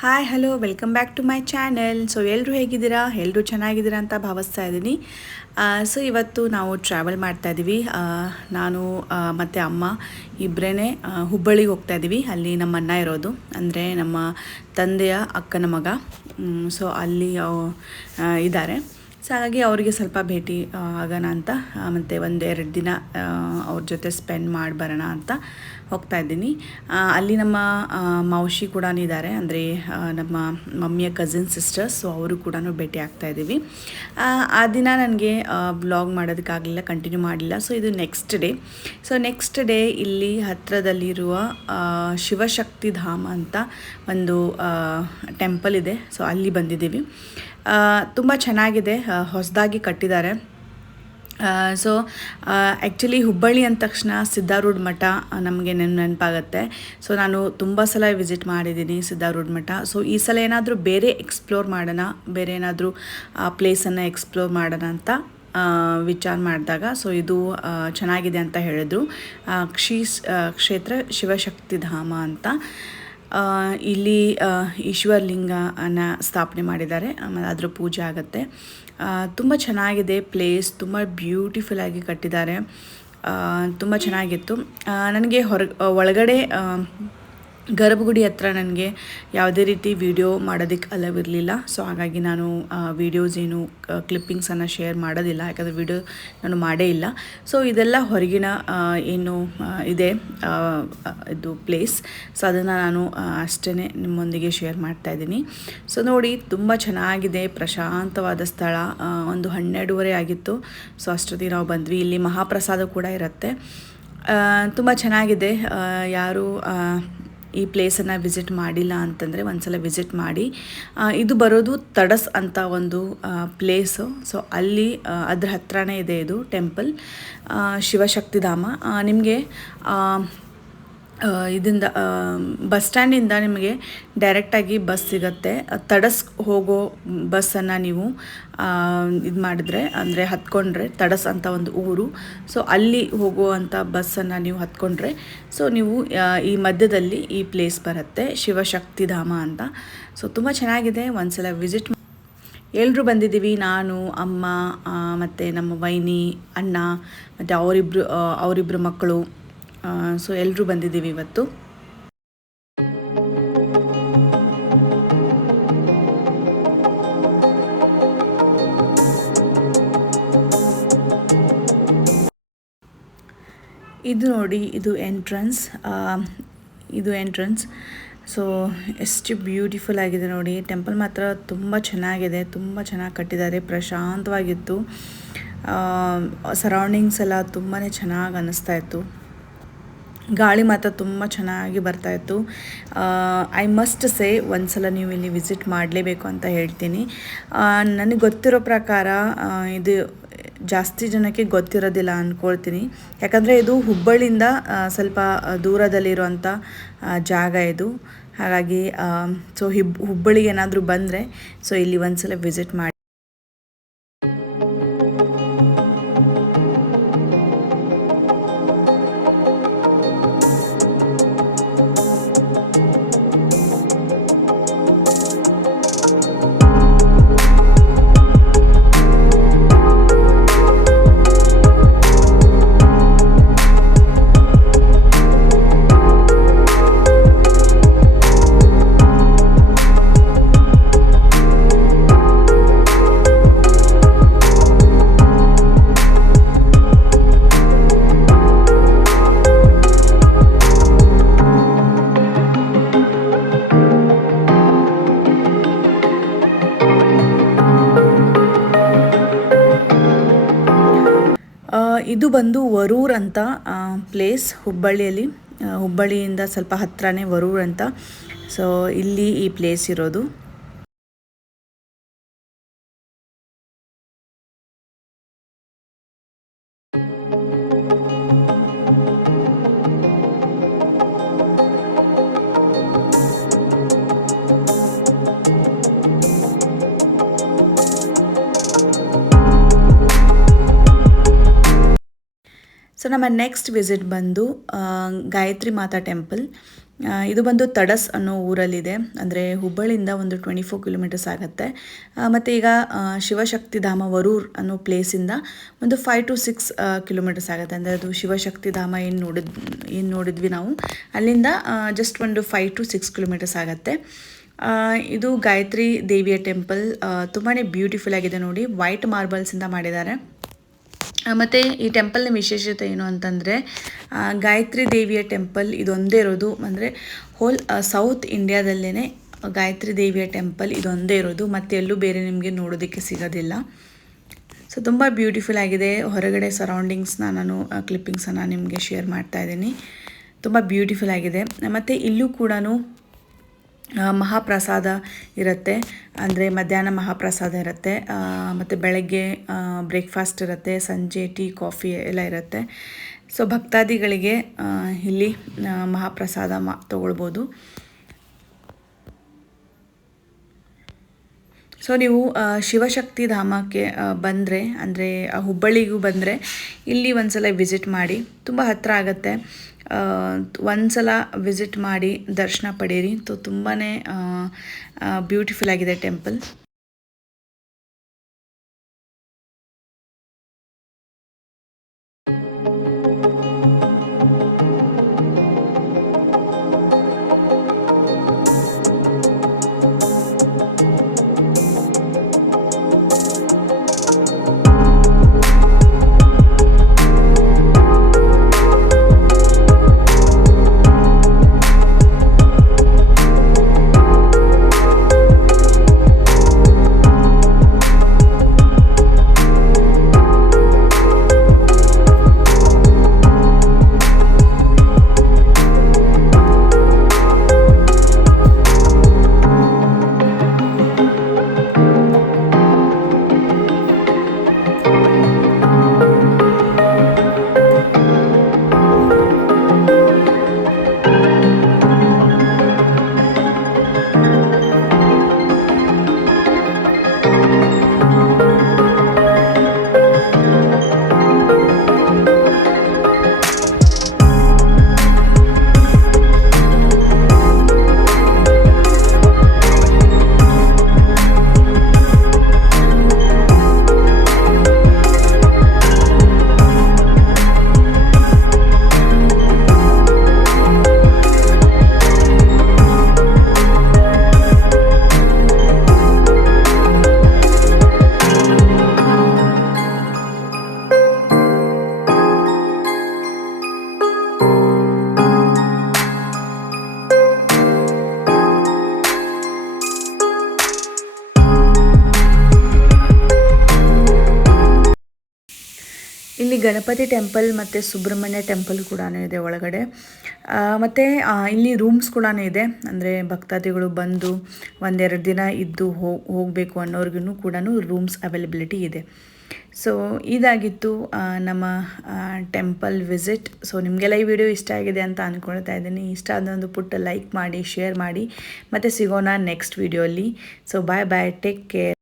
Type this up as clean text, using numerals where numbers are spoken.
Hi hello welcome back to my channel. So ಎಲ್ಲರೂ ಹೇಗಿದ್ದೀರಾ? ಎಲ್ಲರೂ ಚೆನ್ನಾಗಿದ್ದೀರಾ ಅಂತ ಭಾವಿಸ್ತಾ ಇದ್ದೀನಿ. ಸೊ ಇವತ್ತು ನಾವು ಟ್ರಾವೆಲ್ ಮಾಡ್ತಾ ಇದ್ದೀವಿ. ನಾನು ಮತ್ತು ಅಮ್ಮ ಇಬ್ಬರೇ ಹುಬ್ಬಳ್ಳಿಗೆ ಹೋಗ್ತಾ ಇದ್ದೀವಿ. ಅಲ್ಲಿ ನಮ್ಮ ಅಣ್ಣ ಇರೋದು, ಅಂದರೆ ನಮ್ಮ ತಂದೆಯ ಅಕ್ಕನ ಮಗ. ಸೊ ಅಲ್ಲಿ ಇದ್ದಾರೆ. ಸೊ ಹಾಗಾಗಿ ಅವರಿಗೆ ಸ್ವಲ್ಪ ಭೇಟಿ ಆಗೋಣ ಅಂತ, ಮತ್ತು ಒಂದೆರಡು ದಿನ ಅವ್ರ ಜೊತೆ ಸ್ಪೆಂಡ್ ಮಾಡಿ ಬರೋಣ ಅಂತ ಹೋಗ್ತಾ ಇದ್ದೀನಿ. ಅಲ್ಲಿ ನಮ್ಮ ಮೌಶಿ ಕೂಡ ಇದ್ದಾರೆ, ಅಂದರೆ ನಮ್ಮ ಮಮ್ಮಿಯ ಕಸಿನ್ ಸಿಸ್ಟರ್ಸ್. ಸೊ ಅವರು ಕೂಡ ಭೇಟಿ ಆಗ್ತಾ ಇದ್ದೀವಿ. ಆ ದಿನ ನನಗೆ ವ್ಲಾಗ್ ಮಾಡೋದಕ್ಕಾಗಲಿಲ್ಲ, ಕಂಟಿನ್ಯೂ ಮಾಡಲಿಲ್ಲ. ಸೊ ಇದು ನೆಕ್ಸ್ಟ್ ಡೇ ಇಲ್ಲಿ ಹತ್ತಿರದಲ್ಲಿರುವ ಶಿವಶಕ್ತಿ ಧಾಮ ಅಂತ ಒಂದು ಟೆಂಪಲ್ ಇದೆ. ಸೊ ಅಲ್ಲಿ ಬಂದಿದ್ದೀವಿ. ತುಂಬ ಚೆನ್ನಾಗಿದೆ, ಹೊಸದಾಗಿ ಕಟ್ಟಿದ್ದಾರೆ. ಸೊ ಆ್ಯಕ್ಚುಲಿ ಹುಬ್ಬಳ್ಳಿ ಅಂದ ತಕ್ಷಣ ಸಿದ್ಧಾರೂಢ ಮಠ ನಮಗೆ ನೆನಪಾಗುತ್ತೆ. ಸೊ ನಾನು ತುಂಬ ಸಲ ವಿಸಿಟ್ ಮಾಡಿದ್ದೀನಿ ಸಿದ್ಧಾರೂಢ ಮಠ. ಸೊ ಈ ಸಲ ಏನಾದರೂ ಬೇರೆ ಎಕ್ಸ್ಪ್ಲೋರ್ ಮಾಡೋಣ, ಬೇರೆ ಏನಾದರೂ ಪ್ಲೇಸನ್ನು ಎಕ್ಸ್ಪ್ಲೋರ್ ಮಾಡೋಣ ಅಂತ ವಿಚಾರ ಮಾಡಿದಾಗ, ಸೊ ಇದು ಚೆನ್ನಾಗಿದೆ ಅಂತ ಹೇಳಿದ್ರು. ಕ್ಷೇತ್ರ ಶಿವಶಕ್ತಿ ಧಾಮ ಅಂತ. ಇಲ್ಲಿ ಈಶ್ವರಲಿಂಗನ ಸ್ಥಾಪನೆ ಮಾಡಿದ್ದಾರೆ, ಆಮೇಲೆ ಅದರ ಪೂಜೆ ಆಗುತ್ತೆ. ತುಂಬ ಚೆನ್ನಾಗಿದೆ ಪ್ಲೇಸ್, ತುಂಬ ಬ್ಯೂಟಿಫುಲ್ ಆಗಿ ಕಟ್ಟಿದ್ದಾರೆ. ತುಂಬ ಚೆನ್ನಾಗಿತ್ತು. ನನಗೆ ಒಳಗಡೆ ಗರ್ಭಗುಡಿ ಹತ್ರ ನನಗೆ ಯಾವುದೇ ರೀತಿ ವಿಡಿಯೋ ಮಾಡೋದಕ್ಕೆ ಅಲವಿರಲಿಲ್ಲ. ಸೊ ಹಾಗಾಗಿ ನಾನು ವೀಡಿಯೋಸ್ ಏನು ಕ್ಲಿಪ್ಪಿಂಗ್ಸನ್ನು ಶೇರ್ ಮಾಡೋದಿಲ್ಲ, ಯಾಕಂದರೆ ವಿಡಿಯೋ ನಾನು ಮಾಡೇ ಇಲ್ಲ. ಸೊ ಇದೆಲ್ಲ ಹೊರಗಿನ ಏನು ಇದೆ ಇದು ಪ್ಲೇಸ್. ಸೊ ಅದನ್ನು ನಾನು ಅಷ್ಟೇ ನಿಮ್ಮೊಂದಿಗೆ ಶೇರ್ ಮಾಡ್ತಾಯಿದ್ದೀನಿ. ಸೊ ನೋಡಿ, ತುಂಬ ಚೆನ್ನಾಗಿದೆ, ಪ್ರಶಾಂತವಾದ ಸ್ಥಳ. ಒಂದು 12:30 ಆಗಿತ್ತು. ಸೊ ಅಷ್ಟೊತ್ತಿಗೆ ನಾವು ಬಂದ್ವಿ. ಇಲ್ಲಿ ಮಹಾಪ್ರಸಾದ ಕೂಡ ಇರುತ್ತೆ. ತುಂಬ ಚೆನ್ನಾಗಿದೆ. ಯಾರು ಈ ಪ್ಲೇಸನ್ನು ವಿಸಿಟ್ ಮಾಡಿಲ್ಲ ಅಂತಂದರೆ ಒಂದ್ಸಲ ವಿಸಿಟ್ ಮಾಡಿ. ಇದು ಬರೋದು ತಡಸ್ ಅಂತ ಒಂದು ಪ್ಲೇಸು. ಸೊ ಅಲ್ಲಿ ಅದ್ರ ಹತ್ರನೇ ಇದೆ ಇದು ಟೆಂಪಲ್, ಶಿವಶಕ್ತಿಧಾಮ. ನಿಮಗೆ ಇದರಿಂದ ಬಸ್ ಸ್ಟ್ಯಾಂಡಿಂದ ನಿಮಗೆ ಡೈರೆಕ್ಟಾಗಿ ಬಸ್ ಸಿಗುತ್ತೆ. ತಡಸ್ ಹೋಗೋ ಬಸ್ಸನ್ನು ನೀವು ಇದು ಮಾಡಿದ್ರೆ, ಅಂದರೆ ಹತ್ಕೊಂಡ್ರೆ, ತಡಸ್ ಅಂತ ಒಂದು ಊರು. ಸೊ ಅಲ್ಲಿ ಹೋಗುವಂಥ ಬಸ್ಸನ್ನು ನೀವು ಹತ್ಕೊಂಡ್ರೆ, ಸೊ ನೀವು ಈ ಮಧ್ಯದಲ್ಲಿ ಈ ಪ್ಲೇಸ್ ಬರುತ್ತೆ, ಶಿವಶಕ್ತಿಧಾಮ ಅಂತ. ಸೊ ತುಂಬ ಚೆನ್ನಾಗಿದೆ, ಒಂದ್ಸಲ ವಿಸಿಟ್. ಎಲ್ಲರೂ ಬಂದಿದ್ದೀವಿ, ನಾನು, ಅಮ್ಮ, ಮತ್ತು ನಮ್ಮ ವೈನಿ, ಅಣ್ಣ, ಮತ್ತು ಅವರಿಬ್ಬರು ಮಕ್ಕಳು. ಸೊ ಎಲ್ಲರೂ ಬಂದಿದ್ದೀವಿ ಇವತ್ತು. ಇದು ನೋಡಿ, ಇದು ಎಂಟ್ರೆನ್ಸ್. ಸೊ ಎಷ್ಟು ಬ್ಯೂಟಿಫುಲ್ ಆಗಿದೆ ನೋಡಿ. ಟೆಂಪಲ್ ಮಾತ್ರ ತುಂಬ ಚೆನ್ನಾಗಿದೆ, ತುಂಬ ಚೆನ್ನಾಗಿ ಕಟ್ಟಿದ್ದಾರೆ, ಪ್ರಶಾಂತವಾಗಿತ್ತು. ಸರೌಂಡಿಂಗ್ಸ್ ಎಲ್ಲ ತುಂಬಾ ಚೆನ್ನಾಗಿ ಅನ್ನಿಸ್ತಾ ಇತ್ತು. ಗಾಳಿ ಮಾತ್ರ ತುಂಬ ಚೆನ್ನಾಗಿ ಬರ್ತಾಯಿತ್ತು. ಐ ಮಸ್ಟ್ ಸೇ, ಒಂದ್ಸಲ ನೀವು ಇಲ್ಲಿ ವಿಸಿಟ್ ಮಾಡಲೇಬೇಕು ಅಂತ ಹೇಳ್ತೀನಿ. ನನಗೆ ಗೊತ್ತಿರೋ ಪ್ರಕಾರ ಇದು ಜಾಸ್ತಿ ಜನಕ್ಕೆ ಗೊತ್ತಿರೋದಿಲ್ಲ ಅಂದ್ಕೊಳ್ತೀನಿ, ಯಾಕಂದರೆ ಇದು ಹುಬ್ಬಳ್ಳಿಯಿಂದ ಸ್ವಲ್ಪ ದೂರದಲ್ಲಿರುವಂಥ ಜಾಗ ಇದು. ಹಾಗಾಗಿ ಸೊ ಹುಬ್ಬಳ್ಳಿಗೆ ಏನಾದರೂ ಬಂದರೆ ಸೊ ಇಲ್ಲಿ ಒಂದ್ಸಲ ವಿಸಿಟ್ ಮಾಡಿ. ಇದು ಬಂದು ವರೂರ್ ಅಂತ ಪ್ಲೇಸ್, ಹುಬ್ಬಳ್ಳಿಯಿಂದ ಸ್ವಲ್ಪ ಹತ್ತಿರನೇ ವರೂರ್ ಅಂತ. ಸೊ ಇಲ್ಲಿ ಈ ಪ್ಲೇಸ್ ಇರೋದು. ಸೊ ನಮ್ಮ ನೆಕ್ಸ್ಟ್ ವಿಸಿಟ್ ಬಂದು ಗಾಯತ್ರಿ ಮಾತಾ ಟೆಂಪಲ್. ಇದು ಬಂದು ತಡಸ್ ಅನ್ನೋ ಊರಲ್ಲಿದೆ, ಅಂದರೆ ಹುಬ್ಬಳ್ಳಿಯಿಂದ ಒಂದು 24 ಕಿಲೋಮೀಟರ್ಸ್ ಆಗುತ್ತೆ. ಮತ್ತು ಈಗ ಶಿವಶಕ್ತಿಧಾಮ ವರೂರ್ ಅನ್ನೋ ಪ್ಲೇಸಿಂದ ಒಂದು 5 to 6 ಕಿಲೋಮೀಟರ್ಸ್ ಆಗುತ್ತೆ. ಅಂದರೆ ಅದು ಶಿವಶಕ್ತಿಧಾಮ ಏನು ನೋಡಿದ್ವಿ ನಾವು, ಅಲ್ಲಿಂದ ಜಸ್ಟ್ ಒಂದು 5 to 6 ಕಿಲೋಮೀಟರ್ಸ್ ಆಗುತ್ತೆ. ಇದು ಗಾಯತ್ರಿ ದೇವಿಯ ಟೆಂಪಲ್ ತುಂಬಾ ಬ್ಯೂಟಿಫುಲ್ ಆಗಿದೆ ನೋಡಿ, ವೈಟ್ ಮಾರ್ಬಲ್ಸಿಂದ ಮಾಡಿದ್ದಾರೆ. ಮತ್ತು ಈ ಟೆಂಪಲ್ನ ವಿಶೇಷತೆ ಏನು ಅಂತಂದರೆ, ಗಾಯತ್ರಿ ದೇವಿಯ ಟೆಂಪಲ್ ಇದೊಂದೇ ಇರೋದು, ಅಂದರೆ ಹೋಲ್ ಸೌತ್ ಇಂಡಿಯಾದಲ್ಲೇ ಗಾಯತ್ರಿ ದೇವಿಯ ಟೆಂಪಲ್ ಇದೊಂದೇ ಇರೋದು, ಮತ್ತು ಎಲ್ಲೂ ಬೇರೆ ನಿಮಗೆ ನೋಡೋದಕ್ಕೆ ಸಿಗೋದಿಲ್ಲ. ಸೊ ತುಂಬ ಬ್ಯೂಟಿಫುಲ್ ಆಗಿದೆ. ಹೊರಗಡೆ ಸರೌಂಡಿಂಗ್ಸ್ನ ನಾನು ಕ್ಲಿಪ್ಪಿಂಗ್ಸನ್ನು ನಿಮಗೆ ಶೇರ್ ಮಾಡ್ತಾ ಇದ್ದೀನಿ. ತುಂಬ ಬ್ಯೂಟಿಫುಲ್ ಆಗಿದೆ. ಮತ್ತು ಇಲ್ಲೂ ಕೂಡ ಮಹಾಪ್ರಸಾದ ಇರುತ್ತೆ, ಅಂದರೆ ಮಧ್ಯಾಹ್ನ ಮಹಾಪ್ರಸಾದ ಇರುತ್ತೆ, ಮತ್ತು ಬೆಳಗ್ಗೆ ಬ್ರೇಕ್ಫಾಸ್ಟ್ ಇರುತ್ತೆ, ಸಂಜೆ ಟೀ ಕಾಫಿ ಎಲ್ಲ ಇರುತ್ತೆ. ಸೊ ಭಕ್ತಾದಿಗಳಿಗೆ ಇಲ್ಲಿ ಮಹಾಪ್ರಸಾದ ತೊಗೊಳ್ಬೋದು. ಸೊ ನೀವು ಶಿವಶಕ್ತಿಧಾಮಕ್ಕೆ ಬಂದರೆ, ಅಂದರೆ ಹುಬ್ಬಳ್ಳಿಗೂ ಬಂದರೆ ಇಲ್ಲಿ ಒಂದ್ಸಲ ವಿಸಿಟ್ ಮಾಡಿ, ತುಂಬ ಹತ್ತಿರ ಆಗುತ್ತೆ. ಒಂದ್ಸಲ ವಿಸಿಟ್ ಮಾಡಿ ದರ್ಶನ ಪಡೀರಿ. ತುಂಬಾ ಬ್ಯೂಟಿಫುಲ್ ಆಗಿದೆ ಟೆಂಪಲ್. ಇಲ್ಲಿ ಗಣಪತಿ ಟೆಂಪಲ್ ಮತ್ತು ಸುಬ್ರಹ್ಮಣ್ಯ ಟೆಂಪಲ್ ಕೂಡ ಇದೆ ಒಳಗಡೆ. ಮತ್ತು ಇಲ್ಲಿ ರೂಮ್ಸ್ ಕೂಡ ಇದೆ, ಅಂದರೆ ಭಕ್ತಾದಿಗಳು ಬಂದು ಒಂದೆರಡು ದಿನ ಇದ್ದು ಹೋಗಬೇಕು ಅನ್ನೋರ್ಗು ಕೂಡ ರೂಮ್ಸ್ ಅವೈಲಬಿಲಿಟಿ ಇದೆ. ಸೊ ಇದಾಗಿತ್ತು ನಮ್ಮ ಟೆಂಪಲ್ ವಿಸಿಟ್. ಸೊ ನಿಮಗೆಲ್ಲ ಈ ವಿಡಿಯೋ ಇಷ್ಟ ಆಗಿದೆ ಅಂತ ಅಂದ್ಕೊಳ್ತಾ ಇದ್ದೀನಿ. ಇಷ್ಟ ಆದ ಒಂದು ಪುಟ್ಟ ಲೈಕ್ ಮಾಡಿ, ಶೇರ್ ಮಾಡಿ, ಮತ್ತು ಸಿಗೋಣ ನೆಕ್ಸ್ಟ್ ವಿಡಿಯೋಲಿ. ಸೊ ಬಾಯ್ ಬಾಯ್, ಟೇಕ್ ಕೇರ್.